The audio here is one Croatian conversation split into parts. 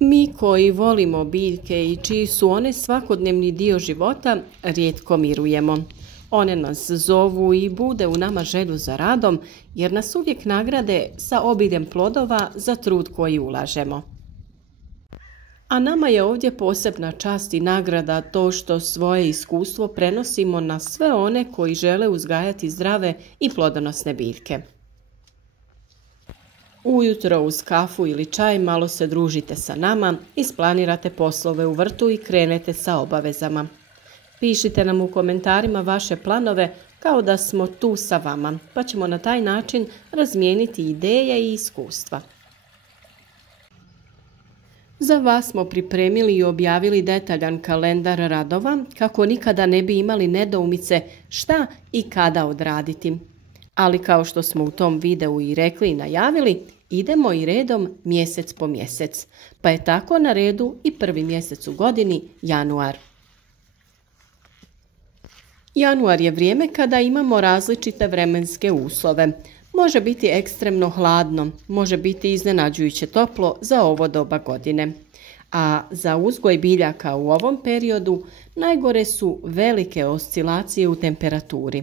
Mi koji volimo biljke i čiji su one svakodnevni dio života, rijetko mirujemo. One nas zovu i bude u nama želju za radom, jer nas uvijek nagrade sa obiljem plodova za trud koji ulažemo. A nama je ovdje posebna čast i nagrada to što svoje iskustvo prenosimo na sve one koji žele uzgajati zdrave i plodonosne biljke. Ujutro uz kafu ili čaj malo se družite sa nama, isplanirate poslove u vrtu i krenete sa obavezama. Pišite nam u komentarima vaše planove kao da smo tu sa vama, pa ćemo na taj način razmijeniti ideje i iskustva. Za vas smo pripremili i objavili detaljan kalendar radova kako nikada ne bi imali nedoumice šta i kada odraditi. Ali kao što smo u tom videu i rekli i najavili, idemo i redom mjesec po mjesec, pa je tako na redu i prvi mjesec u godini, januar. Januar je vrijeme kada imamo različite vremenske uslove. Može biti ekstremno hladno, može biti iznenađujuće toplo za ovo doba godine. A za uzgoj biljaka u ovom periodu najgore su velike oscilacije u temperaturi.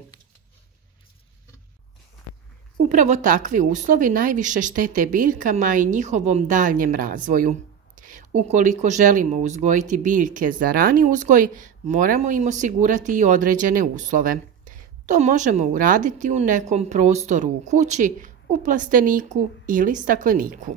Upravo takvi uslovi najviše štete biljkama i njihovom daljnjem razvoju. Ukoliko želimo uzgojiti biljke za rani uzgoj, moramo im osigurati i određene uslove. To možemo uraditi u nekom prostoru u kući, u plasteniku ili stakleniku.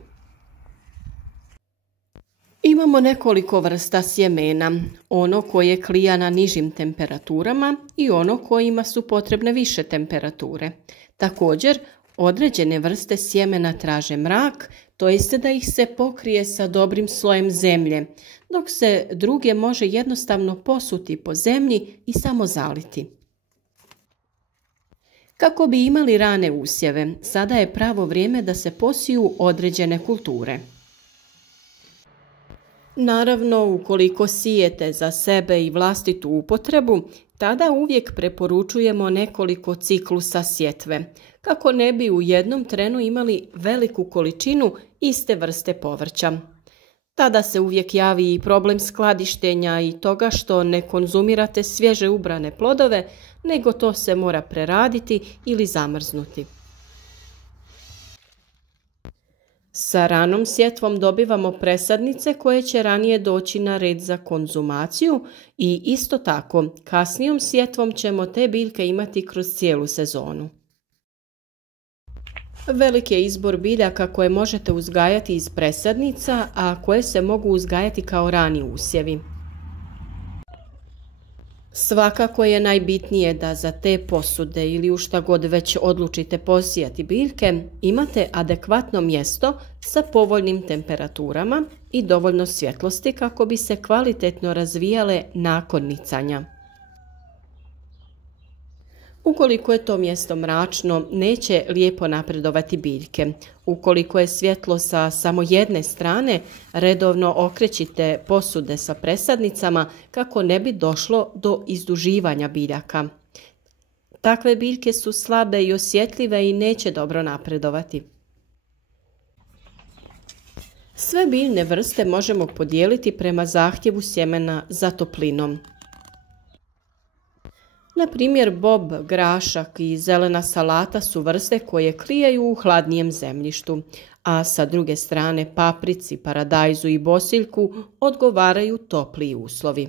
Imamo nekoliko vrsta sjemena, ono koje klija na nižim temperaturama i ono kojima su potrebne više temperature. Također, određene vrste sjemena traže mrak, to jeste da ih se pokrije sa dobrim slojem zemlje, dok se druge može jednostavno posuti po zemlji i samo zaliti. Kako bi imali rane usjeve, sada je pravo vrijeme da se posiju određene kulture. Naravno, ukoliko sijete za sebe i vlastitu upotrebu, tada uvijek preporučujemo nekoliko ciklusa sjetve, kako ne bi u jednom trenu imali veliku količinu iste vrste povrća. Tada se uvijek javi i problem skladištenja i toga što ne konzumirate svježe ubrane plodove, nego to se mora preraditi ili zamrznuti. Sa ranom sjetvom dobivamo presadnice koje će ranije doći na red za konzumaciju i isto tako kasnijom sjetvom ćemo te biljke imati kroz cijelu sezonu. Velik je izbor biljaka koje možete uzgajati iz presadnica, a koje se mogu uzgajati kao rani usjevi. Svakako je najbitnije da za te posude ili u šta god već odlučite posijati biljke, imate adekvatno mjesto sa povoljnim temperaturama i dovoljno svjetlosti kako bi se kvalitetno razvijale nakon nicanja. Ukoliko je to mjesto mračno, neće lijepo napredovati biljke. Ukoliko je svjetlo sa samo jedne strane, redovno okrećite posude sa presadnicama kako ne bi došlo do izduživanja biljaka. Takve biljke su slabe i osjetljive i neće dobro napredovati. Sve biljne vrste možemo podijeliti prema zahtjevu sjemena za toplinom. Na primjer, bob, grašak i zelena salata su vrste koje klijaju u hladnijem zemljištu, a sa druge strane paprici, paradajzu i bosiljku odgovaraju topliji uslovi.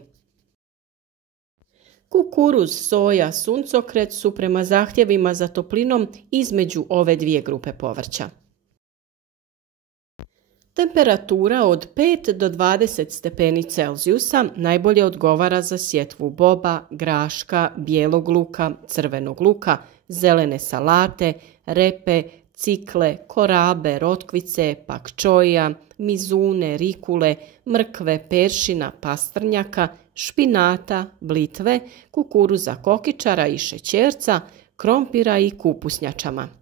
Kukuruz, soja, suncokret su prema zahtjevima za toplinom između ove dvije grupe povrća. Temperatura od 5 do 20 stepeni Celzijusa najbolje odgovara za sjetvu boba, graška, bijelog luka, crvenog luka, zelene salate, repe, cikle, korabe, rotkvice, pakčoja, mizune, rikule, mrkve, peršina, pastrnjaka, špinata, blitve, kukuruza kokičara i šećerca, krompira i kupusnjačama.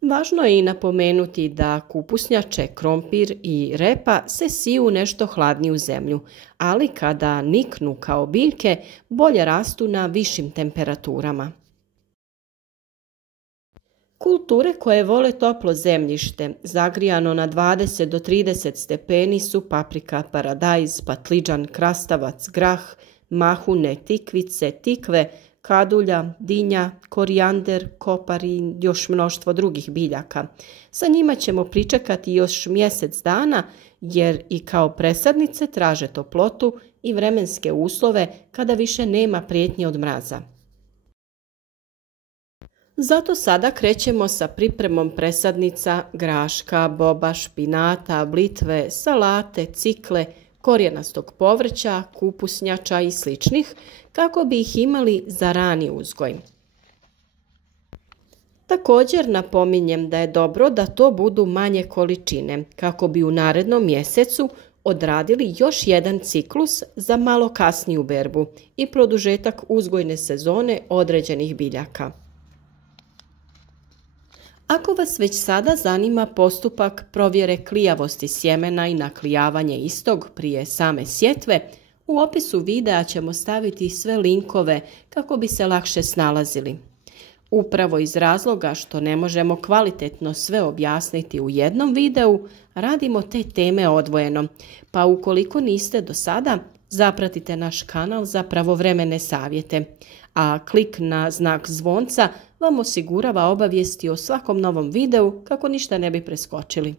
Važno je i napomenuti da kupusnjače, krompir i repa se siju u nešto hladniju zemlju, ali kada niknu kao biljke, bolje rastu na višim temperaturama. Kulture koje vole toplo zemljište, zagrijano na 20 do 30 stepeni su paprika, paradajz, patliđan, krastavac, grah, mahune, tikvice, tikve, kadulja, dinja, korijander, kopar i još mnoštvo drugih biljaka. Sa njima ćemo pričekati još mjesec dana jer i kao presadnice traže toplotu i vremenske uslove kada više nema prijetnje od mraza. Zato sada krećemo sa pripremom presadnica, graška, boba, špinata, blitve, salate, cikle, korijenastog povrća, kupusnjača i sličnih kako bi ih imali za rani uzgoj. Također napominjem da je dobro da to budu manje količine kako bi u narednom mjesecu odradili još jedan ciklus za malo kasniju berbu i produžetak uzgojne sezone određenih biljaka. Ako vas već sada zanima postupak provjere klijavosti sjemena i naklijavanje istog prije same sjetve, u opisu videa ćemo staviti sve linkove kako bi se lakše snalazili. Upravo iz razloga što ne možemo kvalitetno sve objasniti u jednom videu, radimo te teme odvojeno, pa ukoliko niste do sada, zapratite naš kanal za pravovremene savjete, a klik na znak zvonca vam osigurava obavijesti o svakom novom videu kako ništa ne bi preskočili.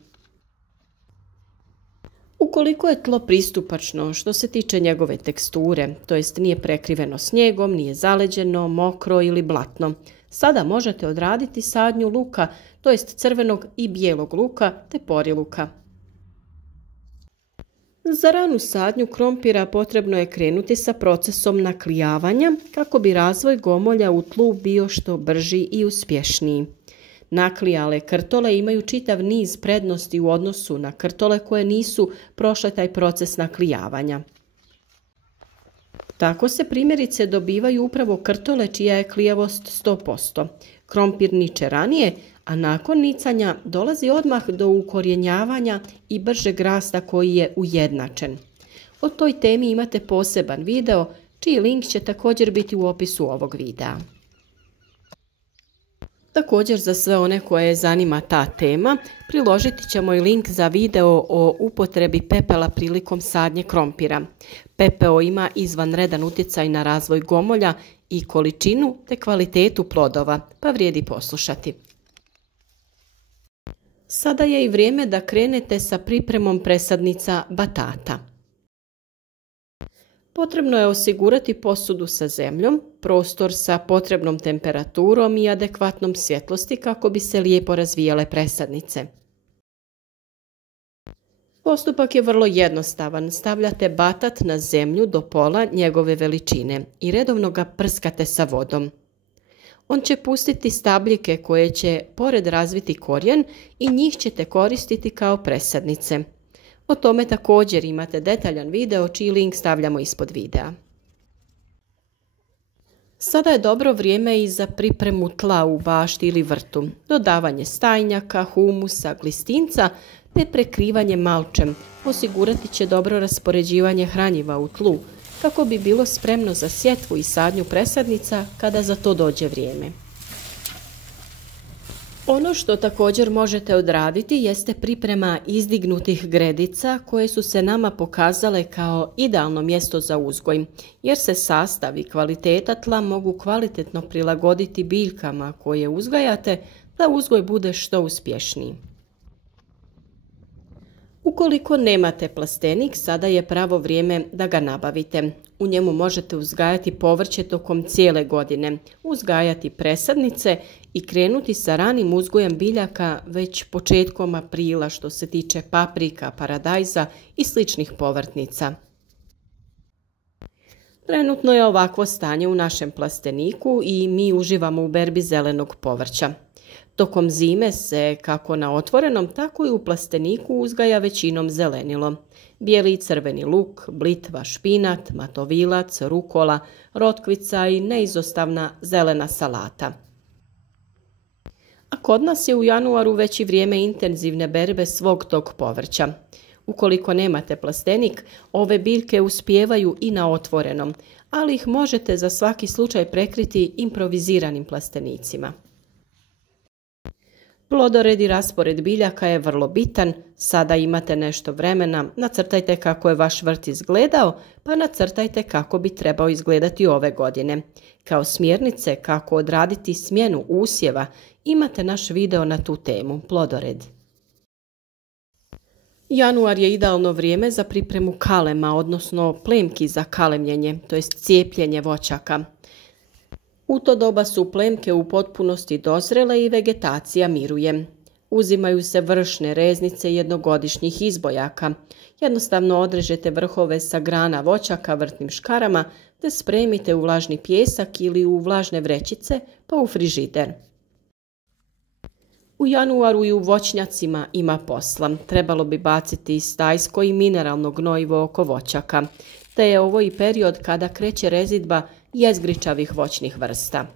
Ukoliko je tlo pristupačno što se tiče njegove teksture, to jest nije prekriveno snijegom, nije zaleđeno, mokro ili blatno, sada možete odraditi sadnju luka, to jest crvenog i bijelog luka te poriluka. Za ranu sadnju krompira potrebno je krenuti sa procesom naklijavanja kako bi razvoj gomolja u tlu bio što brži i uspješniji. Naklijale krtole imaju čitav niz prednosti u odnosu na krtole koje nisu prošle taj proces naklijavanja. Tako se primjerice dobivaju upravo krtole čija je klijavost 100%. Krompir niče ranije, a nakon nicanja dolazi odmah do ukorjenjavanja i bržeg rasta koji je ujednačen. O toj temi imate poseban video, čiji link će također biti u opisu ovog videa. Također za sve one koje zanima ta tema, priložiti ćemo i link za video o upotrebi pepela prilikom sadnje krompira. Pepeo ima izvanredan utjecaj na razvoj gomolja i količinu te kvalitetu plodova, pa vrijedi poslušati. Sada je i vrijeme da krenete sa pripremom presadnica batata. Potrebno je osigurati posudu sa zemljom, prostor sa potrebnom temperaturom i adekvatnom svjetlosti kako bi se lijepo razvijale presadnice. Postupak je vrlo jednostavan. Stavljate batat na zemlju do pola njegove veličine i redovno ga prskate sa vodom. On će pustiti stabljike koje će pored razviti korijen i njih ćete koristiti kao presadnice. O tome također imate detaljan video čiji link stavljamo ispod videa. Sada je dobro vrijeme i za pripremu tla u bašti ili vrtu, dodavanje stajnjaka, humusa, glistinca te prekrivanje malčem osigurati će dobro raspoređivanje hranjiva u tlu kako bi bilo spremno za sjetvu i sadnju presadnica kada za to dođe vrijeme. Ono što također možete odraditi jeste priprema izdignutih gredica koje su se nama pokazale kao idealno mjesto za uzgoj, jer se sastav i kvaliteta tla mogu kvalitetno prilagoditi biljkama koje uzgajate da uzgoj bude što uspješniji. Ukoliko nemate plastenik, sada je pravo vrijeme da ga nabavite. U njemu možete uzgajati povrće tokom cijele godine, uzgajati presadnice i krenuti sa ranim uzgojem biljaka već početkom aprila što se tiče paprika, paradajza i sličnih povrtnica. Trenutno je ovakvo stanje u našem plasteniku i mi uživamo u berbi zelenog povrća. Tokom zime se kako na otvorenom, tako i u plasteniku uzgaja većinom zelenilo. Bijeli i crveni luk, blitva, špinat, matovilac, rukola, rotkvica i neizostavna zelena salata. A kod nas je u januaru već i vrijeme intenzivne berbe svog tog povrća. Ukoliko nemate plastenik, ove biljke uspijevaju i na otvorenom, ali ih možete za svaki slučaj prekriti improviziranim plastenicima. Plodored i raspored biljaka je vrlo bitan. Sada imate nešto vremena, nacrtajte kako je vaš vrt izgledao, pa nacrtajte kako bi trebao izgledati ove godine. Kao smjernice kako odraditi smjenu usjeva imate naš video na tu temu, plodored. Januar je idealno vrijeme za pripremu kalema, odnosno plemki za kalemljenje, to jest cijepljenje voćaka. U to doba su plemke u potpunosti dozrele i vegetacija miruje. Uzimaju se vršne reznice jednogodišnjih izbojaka. Jednostavno odrežete vrhove sa grana voćaka vrtnim škarama te spremite u vlažni pijesak ili u vlažne vrećice pa u frižider. U januaru i u voćnjacima ima posla. Trebalo bi baciti stajsko i mineralno gnojivo oko voćaka, te je ovo i period kada kreće rezidba jezgričavih voćnih vrsta.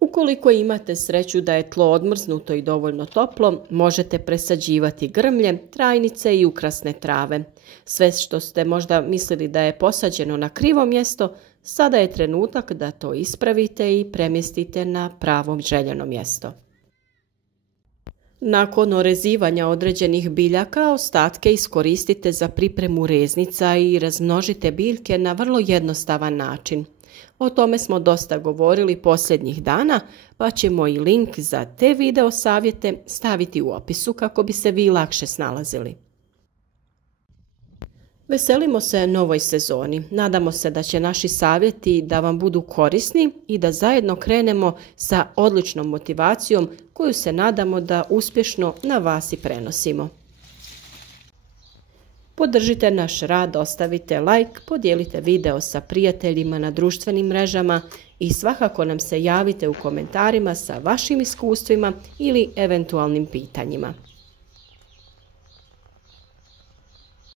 Ukoliko imate sreću da je tlo odmrznuto i dovoljno toplo, možete presađivati grmlje, trajnice i ukrasne trave. Sve što ste možda mislili da je posađeno na krivo mjesto, sada je trenutak da to ispravite i premjestite na pravo željeno mjesto. Nakon orezivanja određenih biljaka, ostatke iskoristite za pripremu reznica i razmnožite biljke na vrlo jednostavan način. O tome smo dosta govorili posljednjih dana, pa ćemo i link za te video savjete staviti u opisu kako bi se vi lakše snalazili. Veselimo se novoj sezoni. Nadamo se da će naši savjeti da vam budu korisni i da zajedno krenemo sa odličnom motivacijom koju se nadamo da uspješno na vas i prenosimo. Podržite naš rad, ostavite like, podijelite video sa prijateljima na društvenim mrežama i svakako nam se javite u komentarima sa vašim iskustvima ili eventualnim pitanjima.